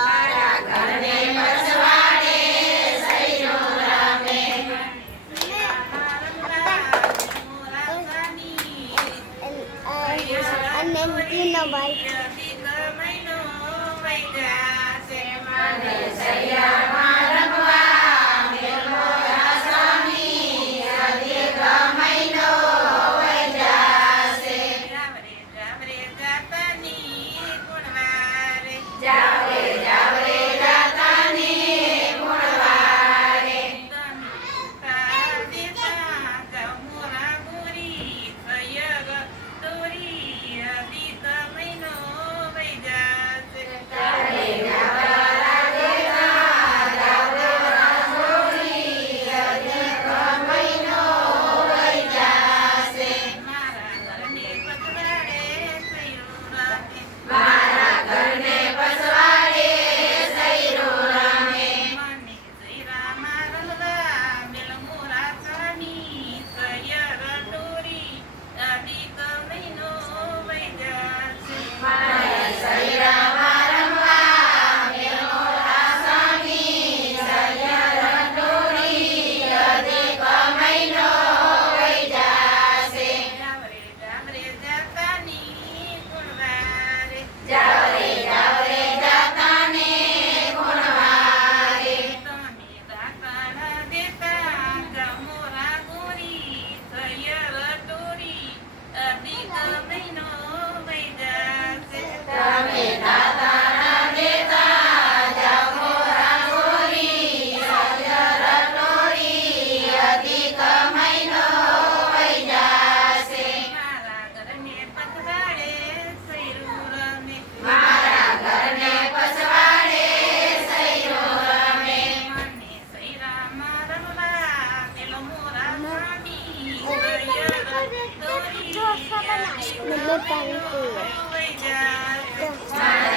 મારા ઘરને પછવાડે સૈરો રમે. અને તીનો ભાઈ મને સૈયામાં રમવા મેલમોરા સ્વામી અધિક મહિનો વહી જાશે. જાવ રે જાતાની ગુણવારે મોરા ગોરી સૈયર દોરી અધિક મહિનો વહી જાશે. મારા ઘરને પછવાડે સૈરો રમે. મને સૈરામાં રમવા મેલમોરા સ્વામી સૈયર દોરી અધિક મહિનો વહી જાશે. મને સૈરામાં રમવા મેલમોરા સ્વામી સૈયર દોરી અધિક મહિનો વહી જાશે. જાવ રે જાતાની ગુણવારે. જાવ રે જાતાને ગુણવારે. તમે દાતાના દેતા જમોરા ગોરી સૈયર દોરી અધિક મહિનો વહી જાશે. તમે દાતાના દેતા જમોરા ગોરી સૈયર દોરી અધિક મહિનો વહી જાશે. મારા ઘરને પછવાડે સૈરો રમે. મારા ઘરને પછવાડે સૈરો રમે. મને સૈરામાં રમવા મેલમોરા સ્વામી સૈયર દોરી અધિક મહિનો વહી જાશે.